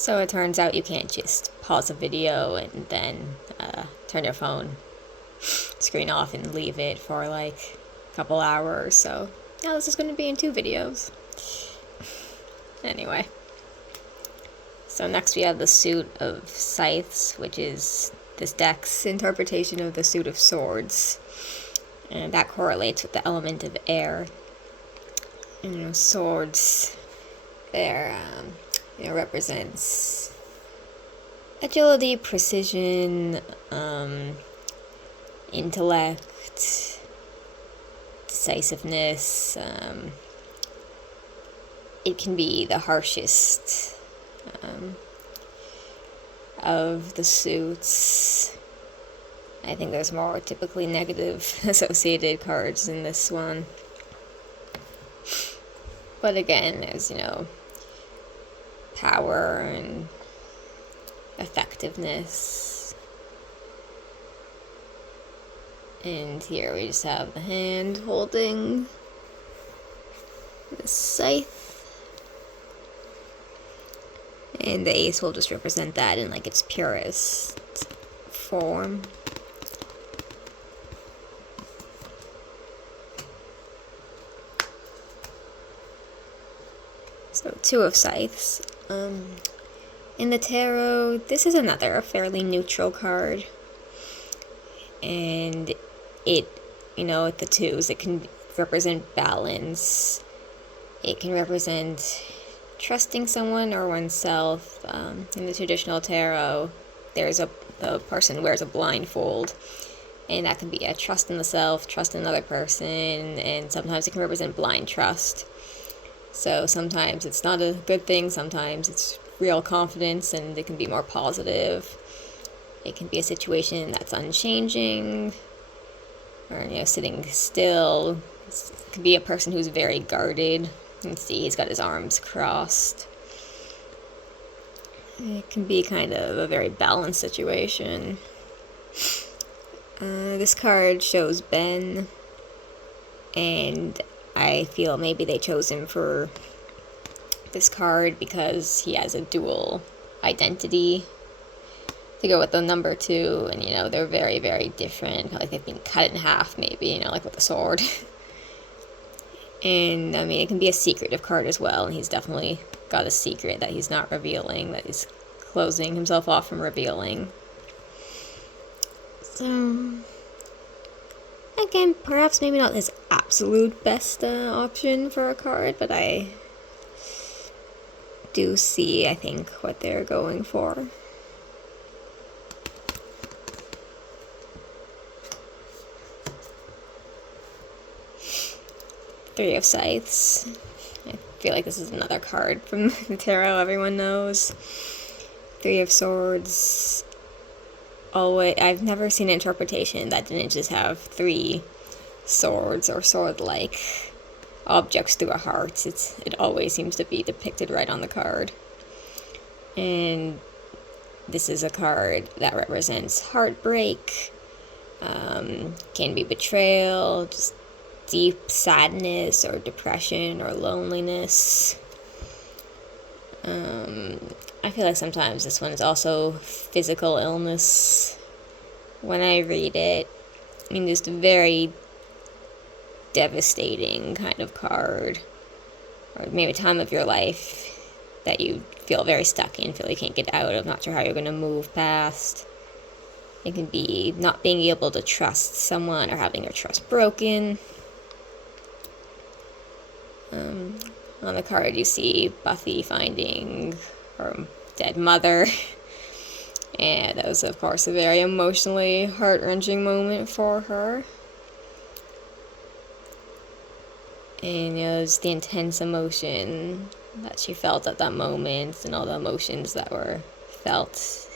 So it turns out you can't just pause a video and then turn your phone screen off and leave it for like a couple hours. So now this is going to be in 2 videos. Anyway. So next we have the Suit of Scythes, which is this deck's interpretation of the Suit of Swords. And that correlates with the element of air. Swords, they're, represents agility, precision, intellect, decisiveness. It can be the harshest of the suits. I think there's more typically negative associated cards in this one. But again, there's, power and effectiveness. And here we just have the hand holding the scythe. And the ace will just represent that in like its purest form. So 2 of Scythes. In the tarot, this is another fairly neutral card. And it, with the 2s, it can represent balance. It can represent trusting someone or oneself. In the traditional tarot, the person wears a blindfold. And that can be a trust in the self, trust in another person, and sometimes it can represent blind trust. So sometimes it's not a good thing, sometimes it's real confidence, and it can be more positive. It can be a situation that's unchanging, or, sitting still. It could be a person who's very guarded. You can see he's got his arms crossed. It can be kind of a very balanced situation. This card shows Ben, and I feel maybe they chose him for this card because he has a dual identity to go with the number 2, and they're very, very different. Like they've been cut in half, maybe, like with a sword. And it can be a secretive card as well, and he's definitely got a secret that he's not revealing, that he's closing himself off from revealing. So again, perhaps maybe not his absolute best option for a card, but I do see, I think, what they're going for. Three of Scythes. I feel like this is another card from the tarot everyone knows. 3 of Swords. I've never seen an interpretation that didn't just have 3 swords or sword-like objects through a heart. It always seems to be depicted right on the card. And this is a card that represents heartbreak, can be betrayal, just deep sadness or depression or loneliness. I feel like sometimes this one is also physical illness. When I read it, just a very devastating kind of card. Or maybe a time of your life that you feel very stuck in, feel like you can't get out of, not sure how you're going to move past. It can be not being able to trust someone or having your trust broken. On the card you see Buffy finding her dead mother, and that was of course a very emotionally heart-wrenching moment for her. And it was the intense emotion that she felt at that moment, and all the emotions that were felt,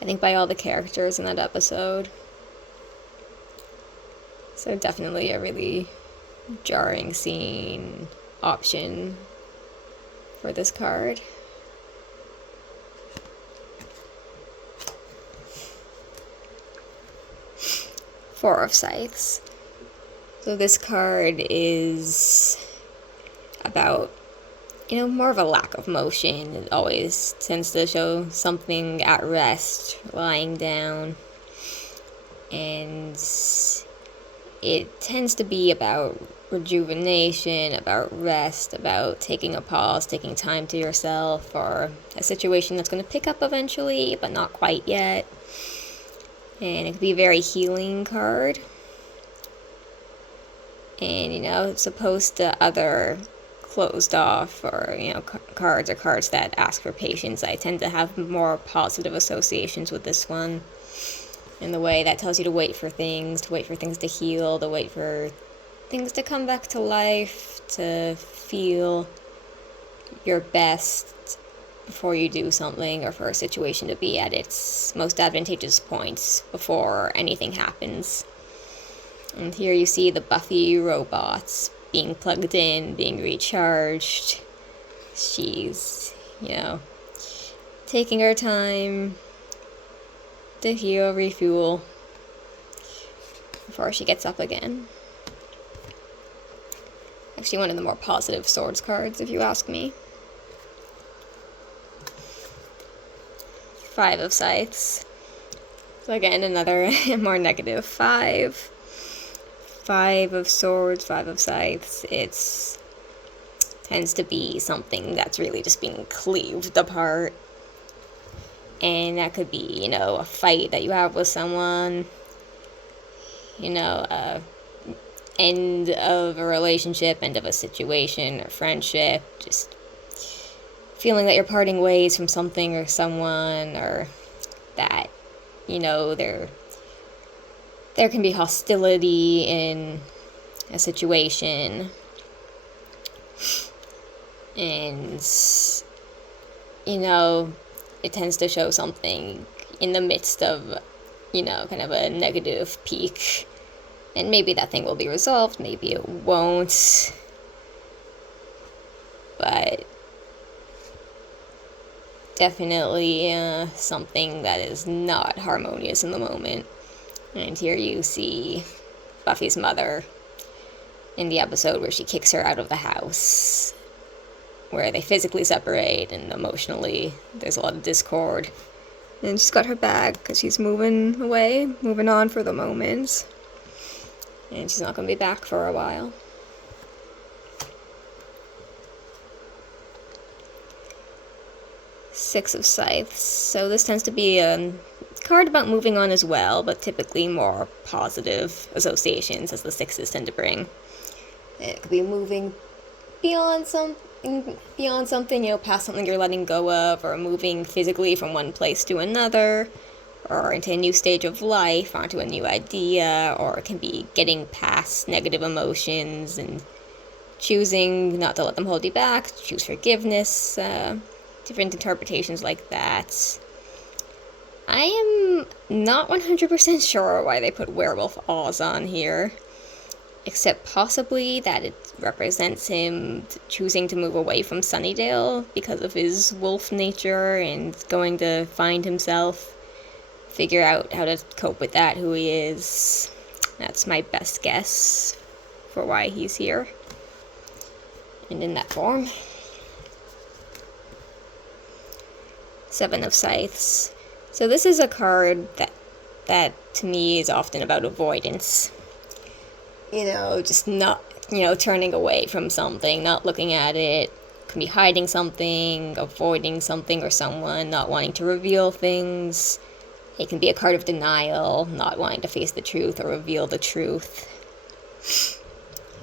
I think, by all the characters in that episode. So definitely a really jarring scene option for this card. Four of Scythes. So this card is about more of a lack of motion. It always tends to show something at rest, lying down. And it tends to be about rejuvenation, about rest, about taking a pause, taking time to yourself, or a situation that's going to pick up eventually, but not quite yet. And it could be a very healing card. And, it's opposed to other closed off or, cards that ask for patience. I tend to have more positive associations with this one. In the way that tells you to wait for things to heal, to wait for things to come back to life, to feel your best before you do something, or for a situation to be at its most advantageous points before anything happens. And here you see the Buffy robots being plugged in, being recharged. She's, taking her time to heal, refuel, before she gets up again. Actually, one of the more positive swords cards, if you ask me. 5 of Scythes. So again, another more negative 5. 5 of Swords, 5 of Scythes. It's tends to be something that's really just being cleaved apart. And that could be, a fight that you have with someone, end of a relationship, end of a situation or friendship, just feeling that you're parting ways from something or someone, or that, there can be hostility in a situation. And, it tends to show something in the midst of, kind of a negative peak. And maybe that thing will be resolved, maybe it won't. But definitely something that is not harmonious in the moment. And here you see Buffy's mother in the episode where she kicks her out of the house, where they physically separate and emotionally there's a lot of discord. And she's got her bag because she's moving away, moving on for the moment. And she's not going to be back for a while. Six of Scythes. So this tends to be a card about moving on as well, but typically more positive associations, as the sixes tend to bring. It could be moving beyond something, past something you're letting go of, or moving physically from one place to another, or into a new stage of life, onto a new idea, or it can be getting past negative emotions and choosing not to let them hold you back, choose forgiveness, different interpretations like that. I am not 100% sure why they put Werewolf Oz on here, except possibly that it represents him choosing to move away from Sunnydale because of his wolf nature and going to find himself, figure out how to cope with that, who he is. That's my best guess for why he's here and in that form. Seven of Scythes. So this is a card that to me is often about avoidance. Just not, turning away from something, not looking at it. Can be hiding something, avoiding something or someone, not wanting to reveal things. It can be a card of denial, not wanting to face the truth or reveal the truth.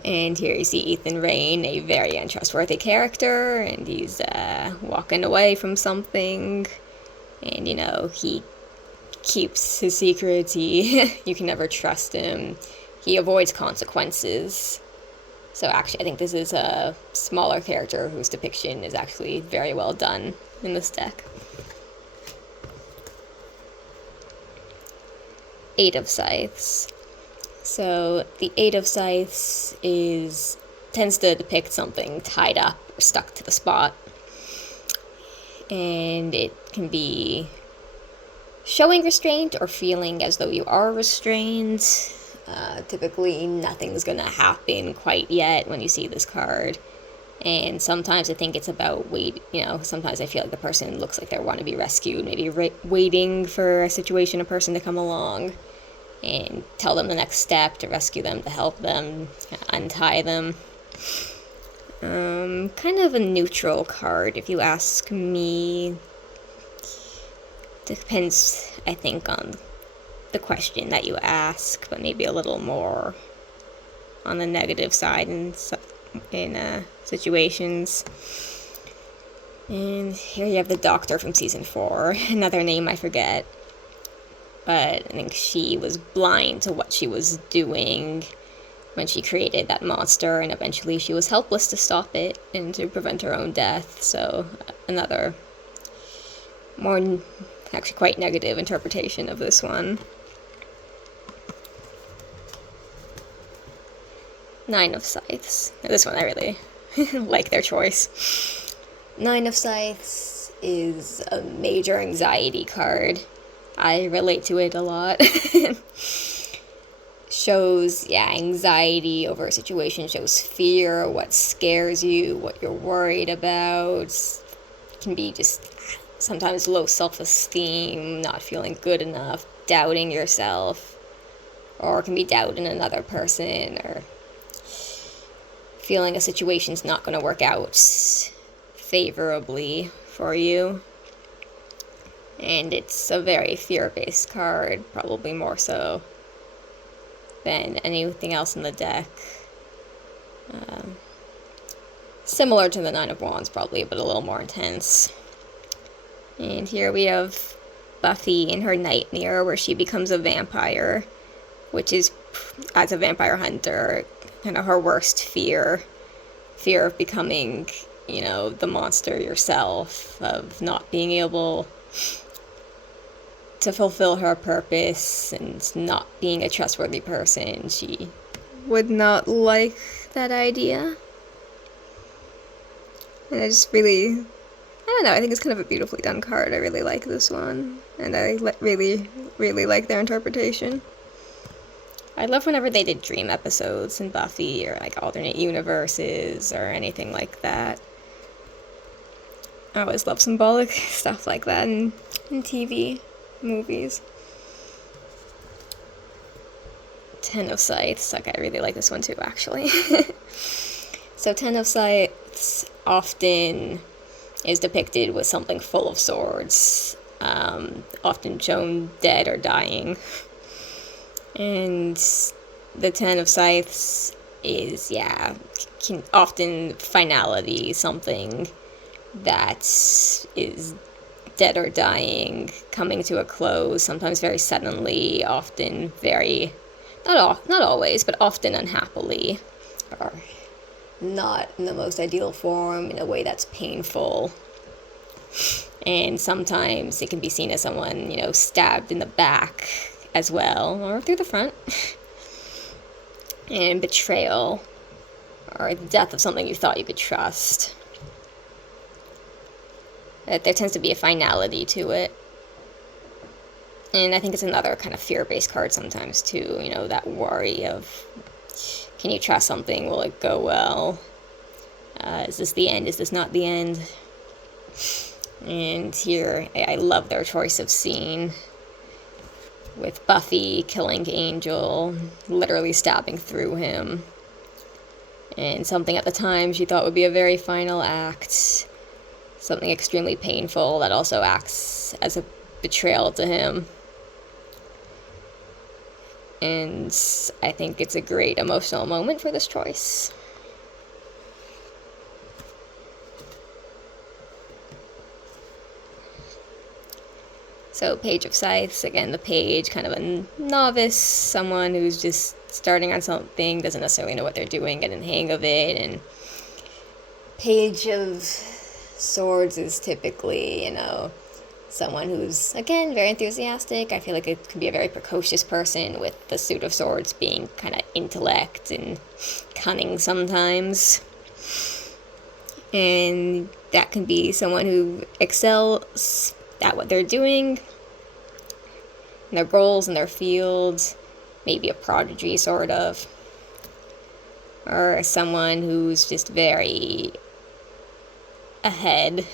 And here you see Ethan Rayne, a very untrustworthy character, and he's walking away from something. And, he keeps his secrets. You can never trust him. He avoids consequences. So actually, I think this is a smaller character whose depiction is actually very well done in this deck. Eight of Scythes. So the Eight of Scythes tends to depict something tied up or stuck to the spot. And it can be showing restraint or feeling as though you are restrained. Typically, nothing's going to happen quite yet when you see this card. And sometimes I think it's about sometimes I feel like the person looks like they want to be rescued, maybe waiting for a situation, a person to come along and tell them the next step to rescue them, to help them, untie them. Kind of a neutral card, if you ask me. Depends, I think, on the question that you ask, but maybe a little more on the negative side in situations. And here you have the Doctor from season 4, another name I forget. But I think she was blind to what she was doing when she created that monster, and eventually she was helpless to stop it and to prevent her own death. So another more actually quite negative interpretation of this one. Nine of Scythes. This one I really like their choice. Nine of Scythes is a major anxiety card. I relate to it a lot. Shows, anxiety over a situation, shows fear, what scares you, what you're worried about. It can be just sometimes low self-esteem, not feeling good enough, doubting yourself, or it can be doubt in another person, or feeling a situation's not going to work out favorably for you. And it's a very fear-based card, probably more so than anything else in the deck. Similar to the Nine of Wands, probably, but a little more intense. And here we have Buffy in her nightmare, where she becomes a vampire, which is, as a vampire hunter, kind of her worst fear. Fear of becoming, the monster yourself, of not being able to fulfill her purpose and not being a trustworthy person. She would not like that idea. And I don't know, I think it's kind of a beautifully done card. I really like this one, and I really, really like their interpretation. I love whenever they did dream episodes in Buffy, or like alternate universes, or anything like that. I always love symbolic stuff like that in TV, movies. Ten of Scythes. Okay, I really like this one too, actually. So Ten of Scythes often is depicted with something full of swords, often shown dead or dying. And the Ten of Scythes is, often finality, something that is dead or dying, coming to a close, sometimes very suddenly, often very, not always, but often unhappily, or not in the most ideal form, in a way that's painful. And sometimes it can be seen as someone, stabbed in the back as well, or through the front. And betrayal, or the death of something you thought you could trust. There tends to be a finality to it. And I think it's another kind of fear-based card sometimes too, that worry of, can you trust something? Will it go well? Is this the end? Is this not the end? And here, I love their choice of scene, with Buffy killing Angel, literally stabbing through him. And something at the time she thought would be a very final act, something extremely painful that also acts as a betrayal to him. And I think it's a great emotional moment for this choice. So Page of Scythes, again, the page, kind of a novice, someone who's just starting on something, doesn't necessarily know what they're doing, getting the hang of it. And Page of Swords is typically, someone who's, again, very enthusiastic. I feel like it could be a very precocious person, with the Suit of Swords being kind of intellect and cunning sometimes. And that can be someone who excels at what they're doing, their goals in their field, maybe a prodigy, sort of. Or someone who's just very ahead,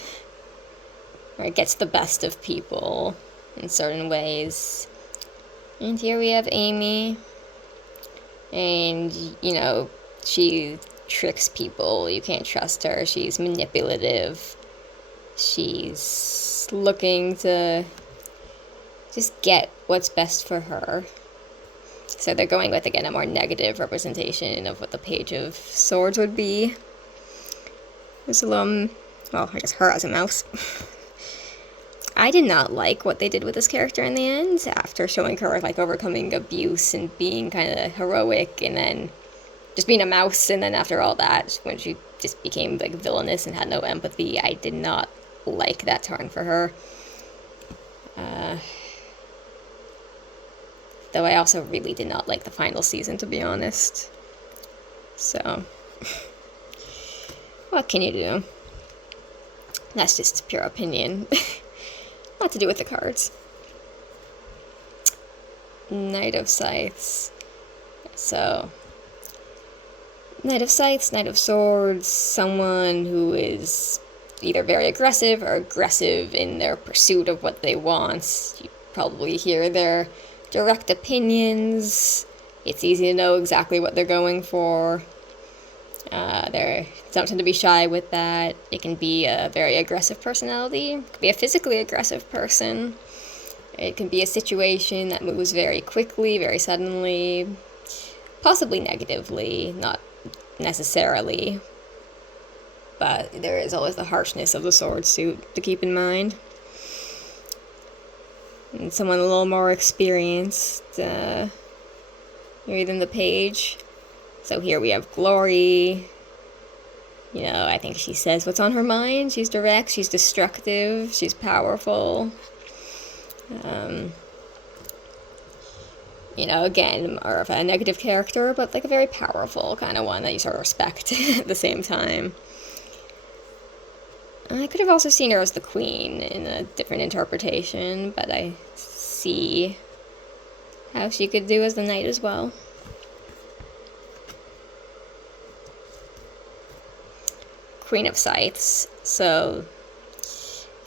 or gets the best of people in certain ways. And here we have Amy, and, she tricks people. You can't trust her. She's manipulative. She's looking to just get what's best for her. So they're going with, again, a more negative representation of what the Page of Swords would be. There's a little, well, I guess her as a mouse. I did not like what they did with this character in the end, after showing her, overcoming abuse and being kind of heroic, and then just being a mouse, and then after all that, when she just became, villainous and had no empathy, I did not like that turn for her. Though I also really did not like the final season, to be honest. So, what can you do? That's just pure opinion. Not to do with the cards. Knight of Scythes. So, Knight of Scythes, Knight of Swords, someone who is either very aggressive or aggressive in their pursuit of what they want. You probably hear their direct opinions. It's easy to know exactly what they're going for. They don't tend to be shy with that. It can be a very aggressive personality. It could be a physically aggressive person. It can be a situation that moves very quickly, very suddenly, possibly negatively, not necessarily. But there is always the harshness of the sword suit to keep in mind. And someone a little more experienced, maybe than the Page. So here we have Glory. I think she says what's on her mind. She's direct, she's destructive, she's powerful. Again, more of a negative character, but a very powerful kind of one that you sort of respect at the same time. I could have also seen her as the Queen in a different interpretation, but I see how she could do as the Knight as well. Queen of Scythes. So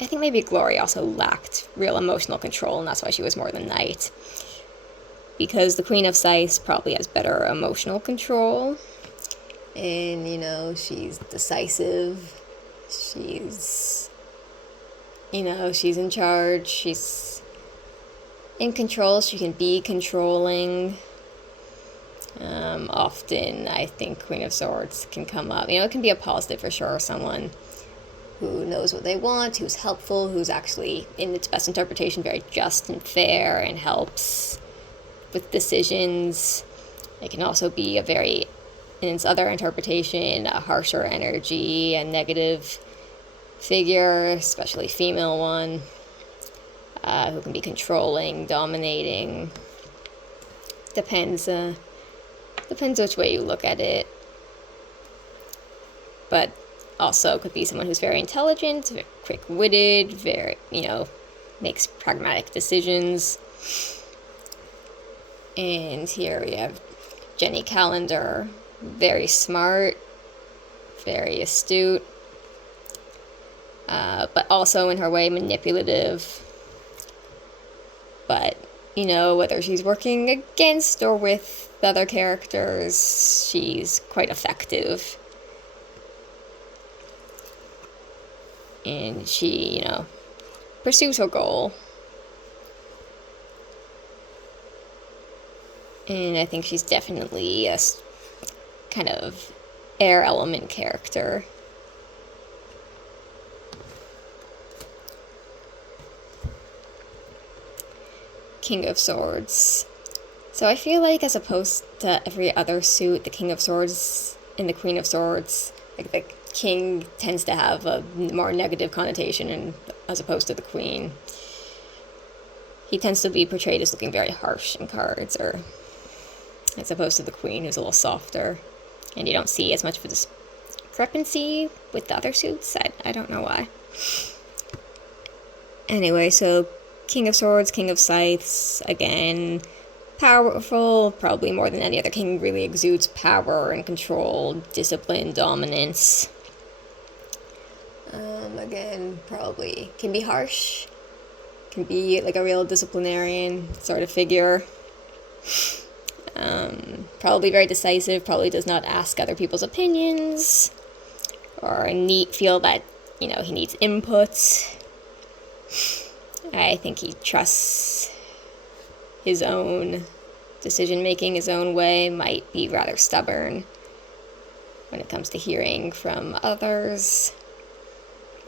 I think maybe Glory also lacked real emotional control, and that's why she was more the Knight. Because the Queen of Scythes probably has better emotional control. And, she's decisive. She's in charge. She's in control. She can be controlling. Often, I think Queen of Swords can come up. It can be a positive for sure. Someone who knows what they want, who's helpful, who's actually, in its best interpretation, very just and fair and helps with decisions. It can also be in its other interpretation, a harsher energy, a negative figure, especially female one, who can be controlling, dominating. Depends which way you look at it. But also could be someone who's very intelligent, quick-witted, very, makes pragmatic decisions. And here we have Jenny Calendar, very smart, very astute, but also in her way manipulative. But, whether she's working against or with the other characters, she's quite effective. And she, pursues her goal. And I think she's definitely a kind of air element character. King of Swords. So I feel like, as opposed to every other suit, the King of Swords and the Queen of Swords, the King tends to have a more negative connotation as opposed to the Queen. He tends to be portrayed as looking very harsh in cards, or as opposed to the Queen, who's a little softer. And you don't see as much of a discrepancy with the other suits. I don't know why. Anyway, so King of Swords, King of Scythes, again, powerful, probably more than any other king, really exudes power and control, discipline, dominance. Again, probably can be harsh, can be like a real disciplinarian sort of figure. Probably very decisive, probably does not ask other people's opinions, or feel that, he needs input. I think he trusts his own decision making, his own way, might be rather stubborn when it comes to hearing from others.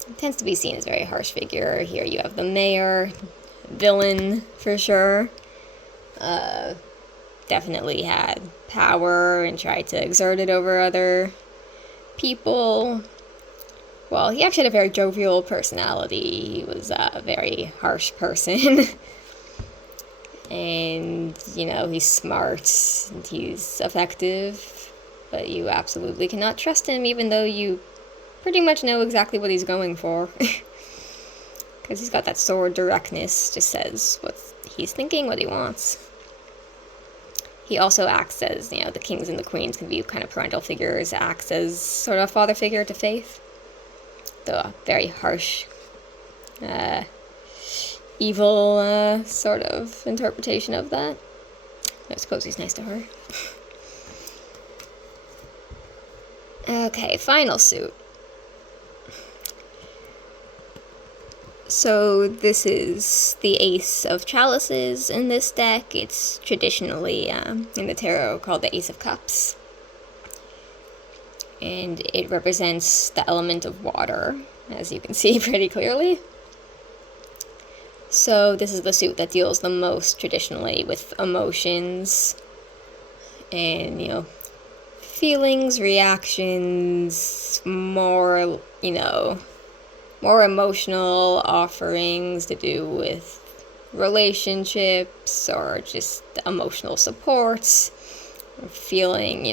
It tends to be seen as a very harsh figure. Here you have the mayor, villain for sure. Definitely had power and tried to exert it over other people. Well, he actually had a very jovial personality. He was a very harsh person. And, he's smart and he's effective, but you absolutely cannot trust him, even though you pretty much know exactly what he's going for. Because he's got that sword directness, just says what he's thinking, what he wants. He also acts as, the kings and the queens can be kind of parental figures, acts as sort of a father figure to Faith. Though a very harsh, evil sort of interpretation of that. I suppose he's nice to her. Okay, final suit. So this is the Ace of Chalices in this deck. It's traditionally in the tarot called the Ace of Cups. And it represents the element of water, as you can see pretty clearly. So this is the suit that deals the most traditionally with emotions and, feelings, reactions, more, more emotional offerings to do with relationships or just emotional supports, or feeling,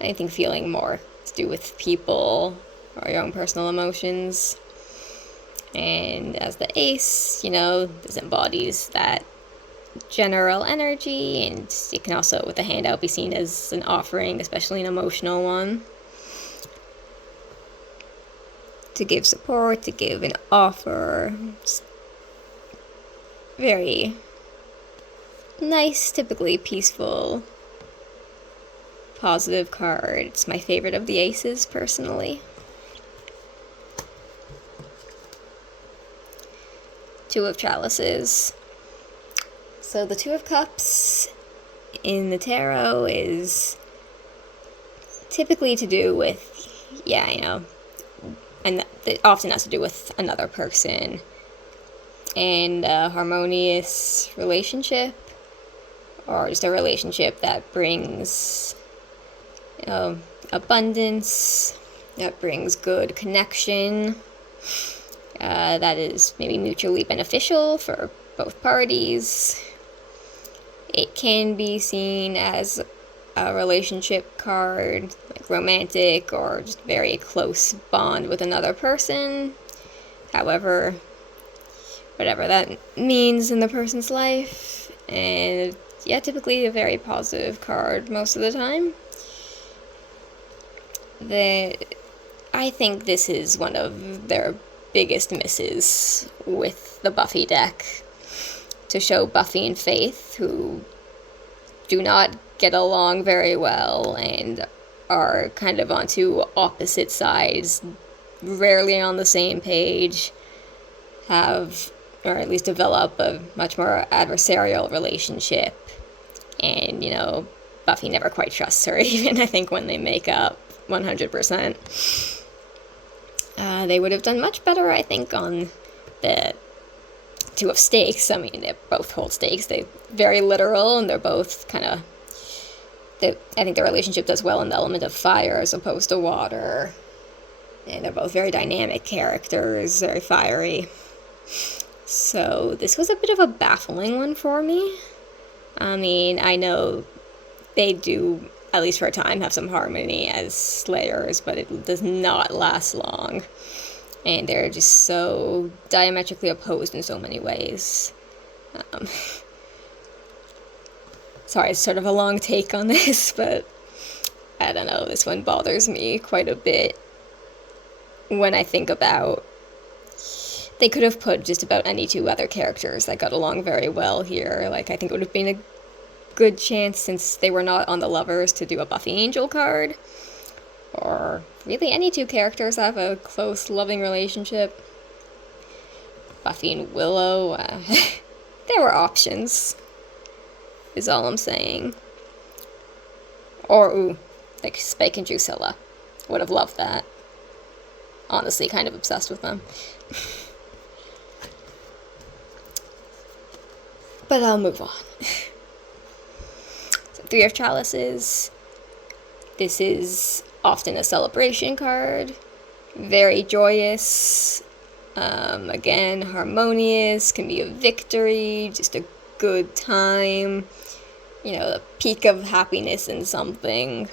anything feeling more to do with people or your own personal emotions. And as the ace, this embodies that general energy, and it can also, with the handout, be seen as an offering, especially an emotional one. To give support, to give an offer. Just very nice, typically peaceful, positive card. It's my favorite of the aces, personally. Two of Chalices. So the Two of Cups in the tarot is typically to do with, and it often has to do with another person and a harmonious relationship, or just a relationship that brings abundance, that brings good connection, that is maybe mutually beneficial for both parties. It can be seen as a relationship card, like romantic or just very close bond with another person. However, whatever that means in the person's life. And typically a very positive card most of the time. I think this is one of their biggest misses with the Buffy deck, to show Buffy and Faith, who do not get along very well and are kind of on two opposite sides, rarely on the same page, have, or at least develop, a much more adversarial relationship. And, Buffy never quite trusts her, even I think when they make up 100%. They would have done much better, I think, on the Two of Stakes. I mean, they both hold stakes. They're very literal, and they're both kind of... I think their relationship does well in the element of fire as opposed to water. And they're both very dynamic characters, very fiery. So this was a bit of a baffling one for me. I mean, I know they do, at least for a time, have some harmony as slayers, but it does not last long. And they're just so diametrically opposed in so many ways. Sorry, it's sort of a long take on this, but I don't know, this one bothers me quite a bit. when I think about, they could have put just about any two other characters that got along very well here. Like, I think it would have been a good chance, since they were not on the lovers, to do a Buffy Angel card. Or really any two characters that have a close, loving relationship. Buffy and Willow, there were options, is all I'm saying. Or, like Spike and Drusilla. Would have loved that. Honestly, kind of obsessed with them. But I'll move on. So, Three of Chalices. This is often a celebration card. Very joyous. Again, harmonious. Can be a victory. Just a good time. You know, the peak of happiness in something.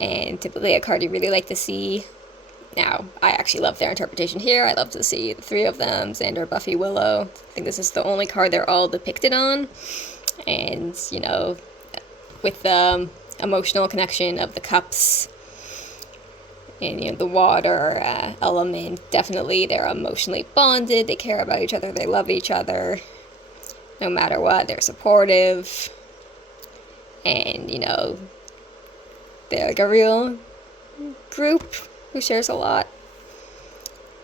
And typically a card you really like to see. Now, I actually love their interpretation here. I love to see the three of them, Xander, Buffy, Willow. I think this is the only card they're all depicted on. And, you know, with the emotional connection of the cups and, you know, the water element, definitely they're emotionally bonded. They care about each other. They love each other. No matter what, they're supportive. And, you know, they're like a real group who shares a lot.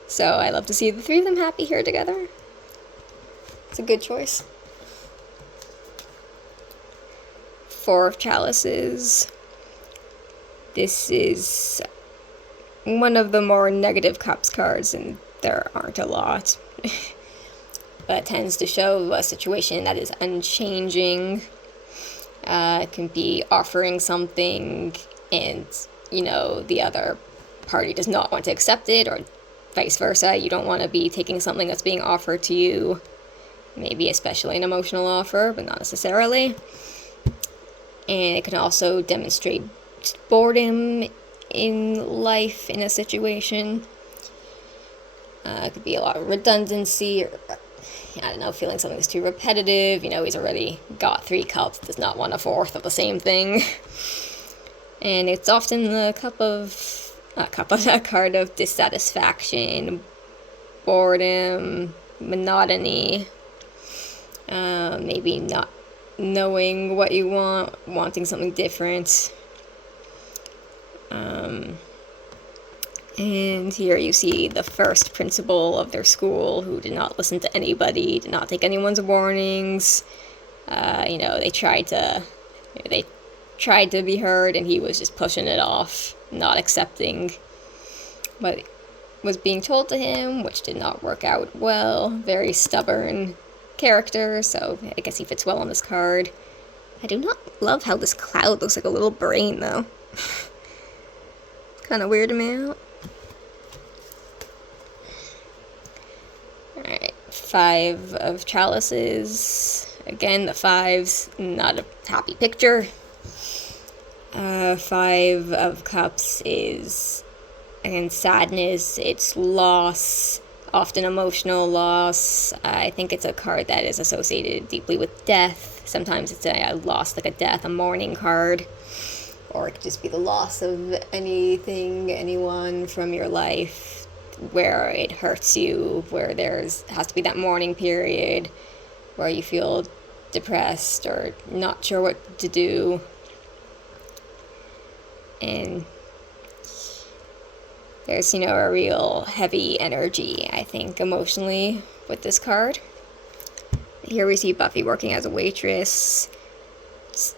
So I love to see the three of them happy here together. It's a good choice. Four of Chalices. This is one of the more negative cups cards, and there aren't a lot. But tends to show a situation that is unchanging. It can be offering something and, you know, the other party does not want to accept it, or vice versa. You don't want to be taking something that's being offered to you, maybe especially an emotional offer, but not necessarily. And it can also demonstrate boredom in life, in a situation. It could be a lot of redundancy, or, I don't know, feeling something's too repetitive. You know, he's already got 3 cups, does not want a 4th of the same thing. And it's often the a card of dissatisfaction, boredom, monotony, maybe not knowing what you want, wanting something different. And here you see the first principal of their school, who did not listen to anybody, did not take anyone's warnings. You know, they tried to be heard, and he was just pushing it off, not accepting what was being told to him, which did not work out well. Very stubborn character, so I guess he fits well on this card. I do not love how this cloud looks like a little brain, though. Kind of weirded me out. Alright, 5 of Chalices. Again, the 5's not a happy picture. 5 of Cups is, again, sadness. It's loss, often emotional loss. I think it's a card that is associated deeply with death. Sometimes it's a loss, like a death, a mourning card. Or it could just be the loss of anything, anyone from your life where it hurts you, where has to be that mourning period where you feel depressed or not sure what to do. And there's, you know, a real heavy energy, I think, emotionally with this card. Here we see Buffy working as a waitress,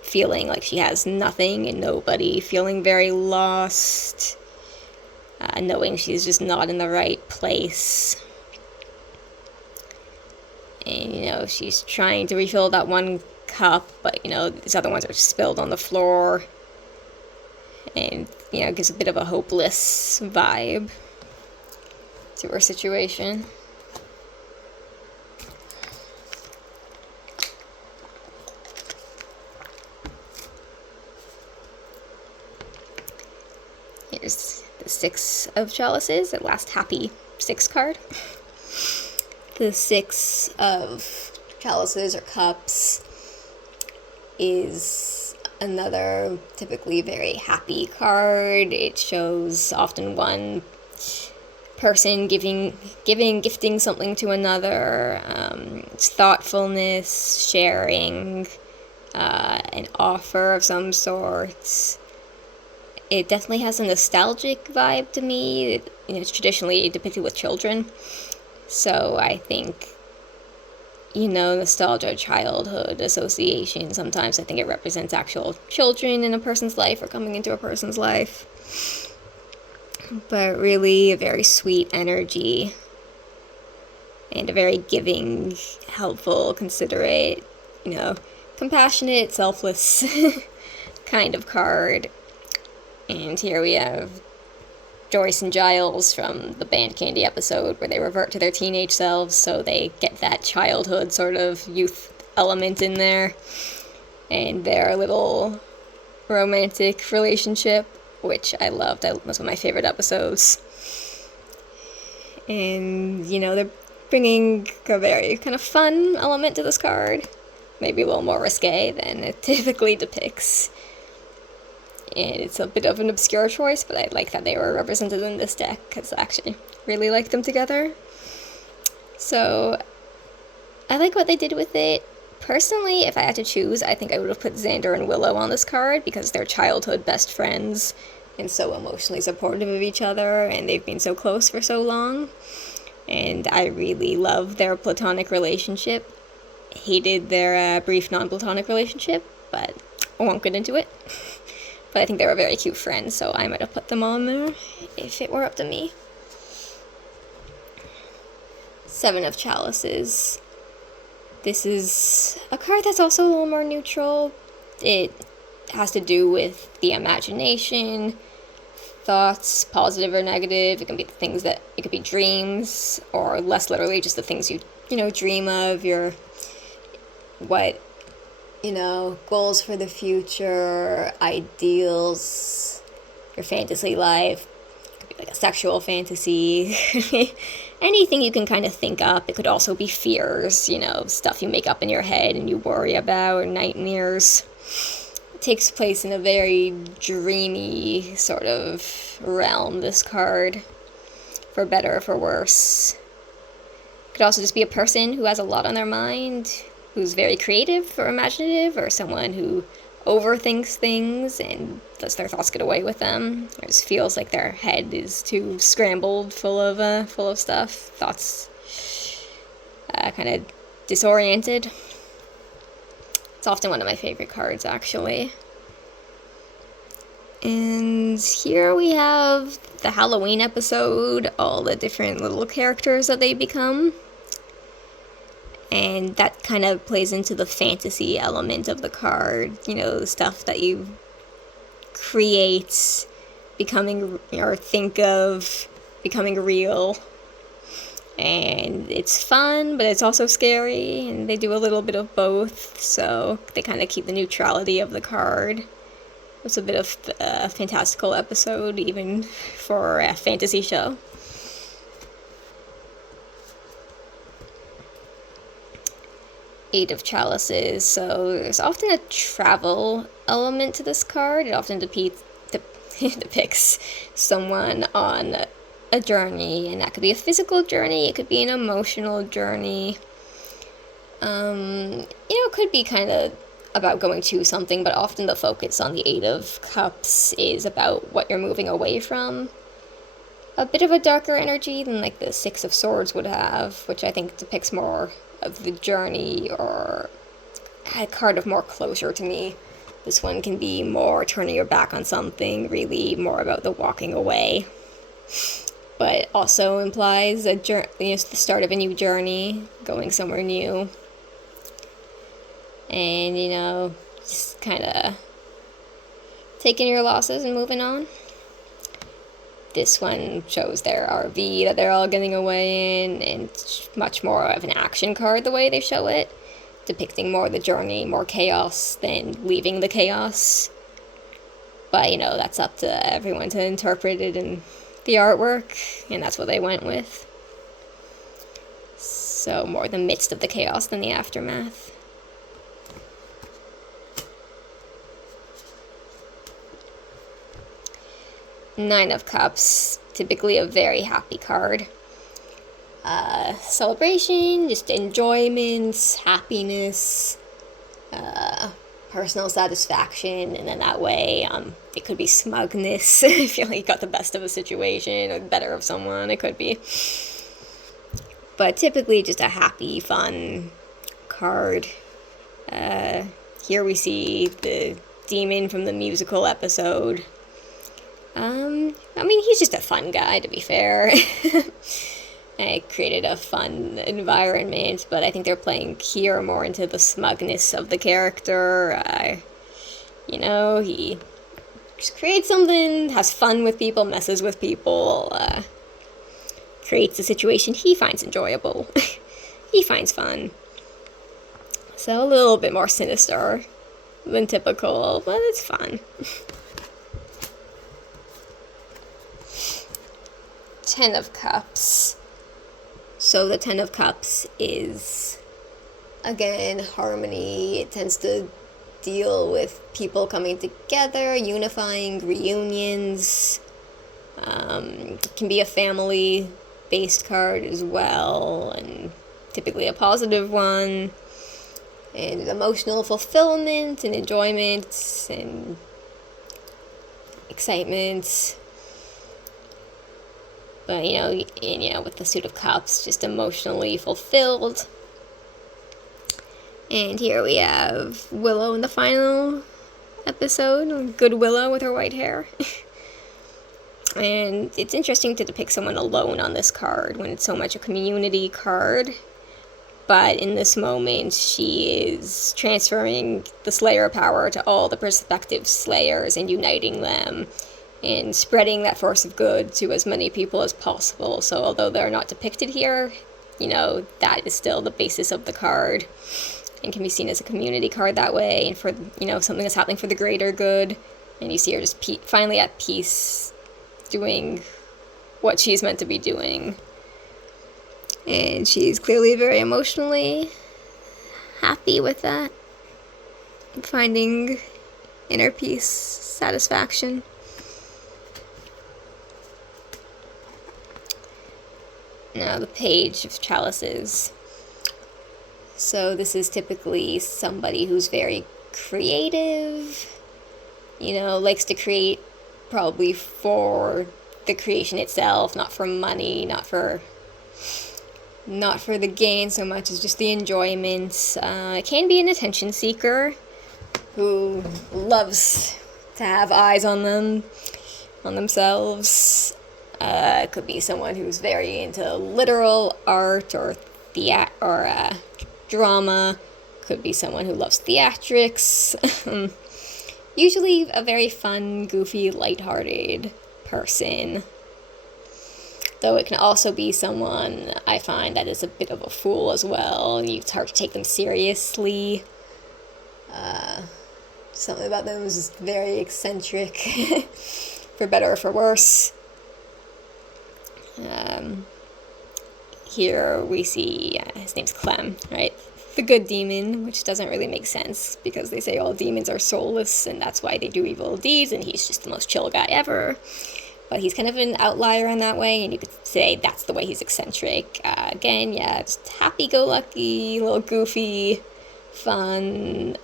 feeling like she has nothing and nobody, feeling very lost, knowing she's just not in the right place. And, you know, she's trying to refill that one cup, but, you know, these other ones are spilled on the floor. And, you know, gives a bit of a hopeless vibe to her situation. Here's the 6 of Chalices, the last happy 6 card. The 6 of Chalices or Cups is another typically very happy card. It shows often one person gifting something to another, it's thoughtfulness, sharing, an offer of some sort. It definitely has a nostalgic vibe to me. It's traditionally depicted with children, so I think, nostalgia, childhood, association, sometimes I think it represents actual children in a person's life or coming into a person's life. But really a very sweet energy and a very giving, helpful, considerate, compassionate, selfless kind of card. And here we have Joyce and Giles from the Band Candy episode, where they revert to their teenage selves, so they get that childhood sort of youth element in there, and their little romantic relationship, which I loved. That was one of my favorite episodes. And, they're bringing a very kind of fun element to this card, maybe a little more risque than it typically depicts. And it's a bit of an obscure choice, but I like that they were represented in this deck, because I actually really like them together. So, I like what they did with it. Personally, if I had to choose, I think I would have put Xander and Willow on this card, because they're childhood best friends, and so emotionally supportive of each other, and they've been so close for so long. And I really love their platonic relationship. Hated their brief non-platonic relationship, but I won't get into it. But I think they were very cute friends, so I might have put them on there if it were up to me. Seven of Chalices. This is a card that's also a little more neutral. It has to do with the imagination, thoughts, positive or negative. It can be it could be dreams, or less literally just the things you dream of, goals for the future, ideals, your fantasy life. It could be like a sexual fantasy. Anything you can kind of think up. It could also be fears, stuff you make up in your head and you worry about, or nightmares. It takes place in a very dreamy sort of realm, this card, for better or for worse. It could also just be a person who has a lot on their mind, who's very creative or imaginative, or someone who overthinks things and lets their thoughts get away with them, or just feels like their head is too scrambled, full of stuff, thoughts kind of disoriented. It's often one of my favorite cards, actually. And here we have the Halloween episode, all the different little characters that they become. And that kind of plays into the fantasy element of the card, the stuff that you create becoming, or think of becoming real. And it's fun, but it's also scary, and they do a little bit of both, so they kind of keep the neutrality of the card. It's a bit of a fantastical episode, even for a fantasy show. Eight of Chalices, so there's often a travel element to this card. It often depicts someone on a journey, and that could be a physical journey, it could be an emotional journey. It could be kind of about going to something, but often the focus on the Eight of Cups is about what you're moving away from. A bit of a darker energy than like the Six of Swords would have, which I think depicts more of the journey, or a card of more closure to me. This one can be more turning your back on something, really more about the walking away. But also implies the start of a new journey, going somewhere new. And, just kind of taking your losses and moving on. This one shows their RV that they're all getting away in, and it's much more of an action card the way they show it, depicting more the journey, more chaos than leaving the chaos. But, that's up to everyone to interpret it in the artwork, and that's what they went with. So more the midst of the chaos than the aftermath. Nine of Cups, typically a very happy card. Celebration, just enjoyment, happiness, personal satisfaction, and then that way, it could be smugness. I feel like you got the best of a situation, or better of someone, it could be. But typically just a happy, fun card. Here we see the demon from the musical episode. I mean, he's just a fun guy, to be fair. I created a fun environment, but I think they're playing here more into the smugness of the character. He just creates something, has fun with people, messes with people, creates a situation he finds enjoyable. He finds fun. So a little bit more sinister than typical, but it's fun. Ten of Cups. So the Ten of Cups is, again, harmony. It tends to deal with people coming together, unifying, reunions. It can be a family-based card as well, and typically a positive one. And emotional fulfillment and enjoyment and excitement. But, with the Suit of Cups, just emotionally fulfilled. And here we have Willow in the final episode. Good Willow with her white hair. And it's interesting to depict someone alone on this card when it's so much a community card. But in this moment, she is transferring the Slayer power to all the prospective Slayers and uniting them and spreading that force of good to as many people as possible. So although they're not depicted here, that is still the basis of the card and can be seen as a community card that way, and for, something that's happening for the greater good. And you see her just finally at peace doing what she's meant to be doing. And she's clearly very emotionally happy with that. Finding inner peace, satisfaction. Now the Page of Chalices. So this is typically somebody who's very creative, likes to create probably for the creation itself, not for money, not for the gain so much as just the enjoyment. Can be an attention seeker who loves to have eyes on themselves. Could be someone who's very into literal art or drama. Could be someone who loves theatrics. Usually a very fun, goofy, lighthearted person. Though it can also be someone, I find, that is a bit of a fool as well. It's hard to take them seriously. Something about them is just very eccentric, for better or for worse. Here we see, his name's Clem, right? The good demon, which doesn't really make sense, because they say all demons are soulless, and that's why they do evil deeds, and he's just the most chill guy ever. But he's kind of an outlier in that way, and you could say that's the way he's eccentric. Again, just happy-go-lucky, a little goofy, fun,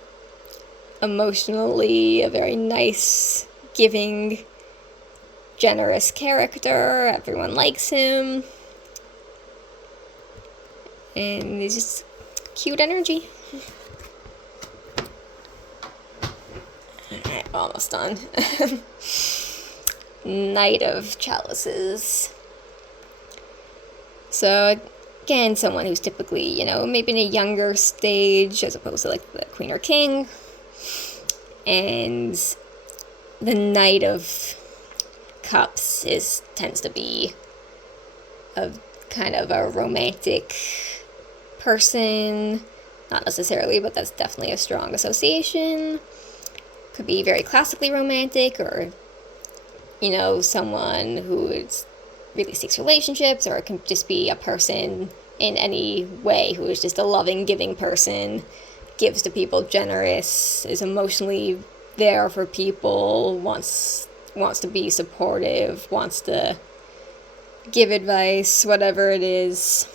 emotionally a very nice, giving, generous character. Everyone likes him. And he's just cute energy. Alright, almost done. Knight of Chalices. So, again, someone who's typically, maybe in a younger stage as opposed to, like, the Queen or King. And the Knight of Cups tends to be a kind of a romantic person. Not necessarily, but that's definitely a strong association. Could be very classically romantic, or someone who really seeks relationships, or it can just be a person in any way who is just a loving, giving person, gives to people, generous, is emotionally there for people, wants wants to be supportive, wants to give advice, whatever it is.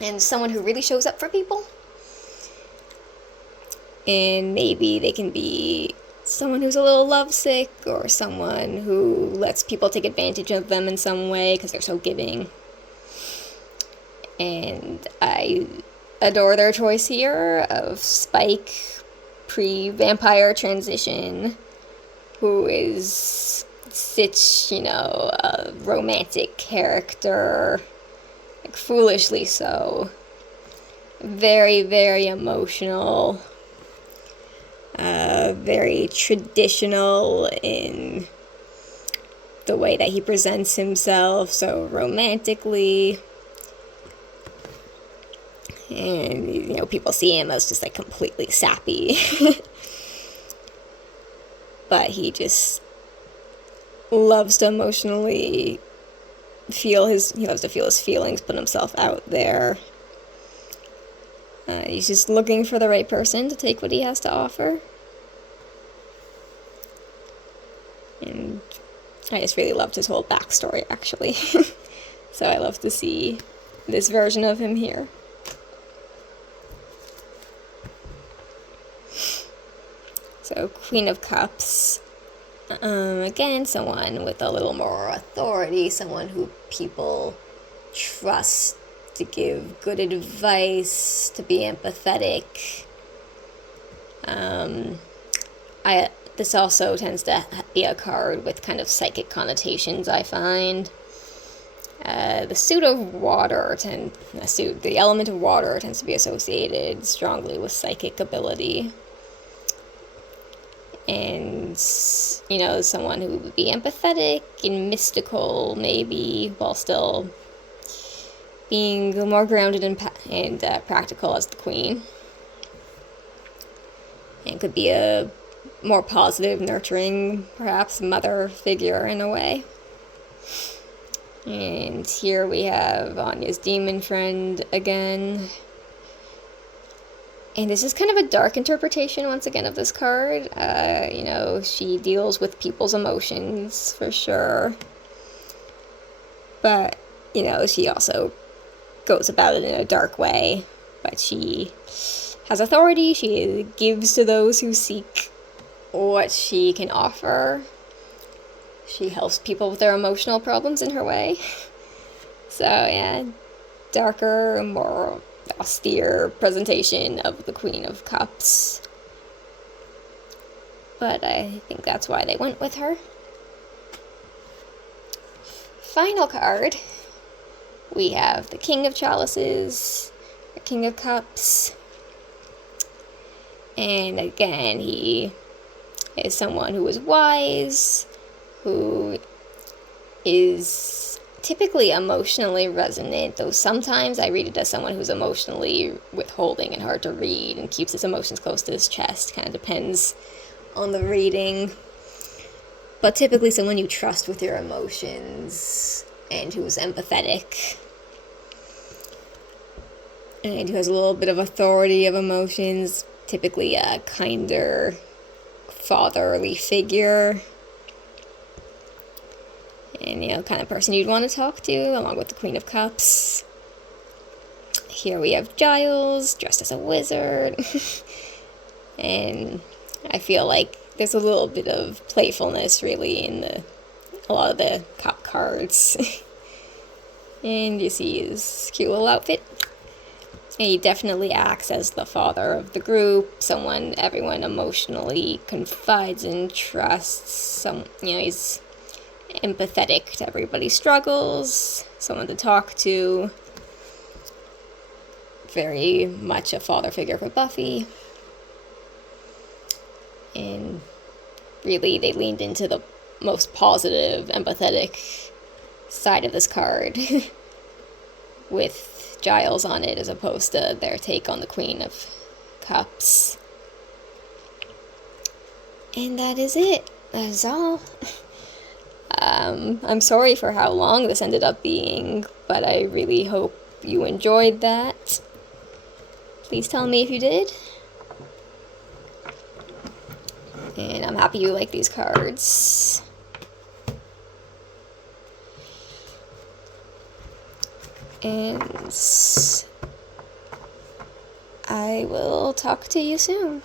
And someone who really shows up for people. And maybe they can be someone who's a little lovesick, or someone who lets people take advantage of them in some way because they're so giving. And I adore their choice here of Spike, pre-vampire transition, who is such, a romantic character, like foolishly so. Very, very emotional. Very traditional in the way that he presents himself, so romantically. And, people see him as just, like, completely sappy. But he just loves to emotionally he loves to feel his feelings, put himself out there. He's just looking for the right person to take what he has to offer. And I just really loved his whole backstory, actually. So I love to see this version of him here. So, Queen of Cups. Again, someone with a little more authority, someone who people trust to give good advice, to be empathetic. This also tends to be a card with kind of psychic connotations, I find. The element of water tends to be associated strongly with psychic ability. And, someone who would be empathetic and mystical, maybe, while still being more grounded and practical as the queen. And could be a more positive, nurturing, perhaps, mother figure in a way. And here we have Anya's demon friend again. And this is kind of a dark interpretation, once again, of this card. She deals with people's emotions, for sure. But, she also goes about it in a dark way. But she has authority. She gives to those who seek what she can offer. She helps people with their emotional problems in her way. So, yeah, darker, more austere presentation of the Queen of Cups. But I think that's why they went with her. Final card. We have the King of Chalices, the King of Cups. And again, he is someone who is wise, who is typically emotionally resonant, though sometimes I read it as someone who's emotionally withholding and hard to read and keeps his emotions close to his chest. Kind of depends on the reading. But typically someone you trust with your emotions and who's empathetic. And who has a little bit of authority of emotions, typically a kinder fatherly figure. And, kind of person you'd want to talk to, along with the Queen of Cups. Here we have Giles, dressed as a wizard. And I feel like there's a little bit of playfulness, really, in a lot of the cup cards. And you see his cute little outfit. And he definitely acts as the father of the group, someone everyone emotionally confides and trusts. He's empathetic to everybody's struggles, someone to talk to. Very much a father figure for Buffy. And really, they leaned into the most positive, empathetic side of this card with Giles on it, as opposed to their take on the Queen of Cups. And that is it. That is all. I'm sorry for how long this ended up being, but I really hope you enjoyed that. Please tell me if you did. And I'm happy you like these cards. And I will talk to you soon.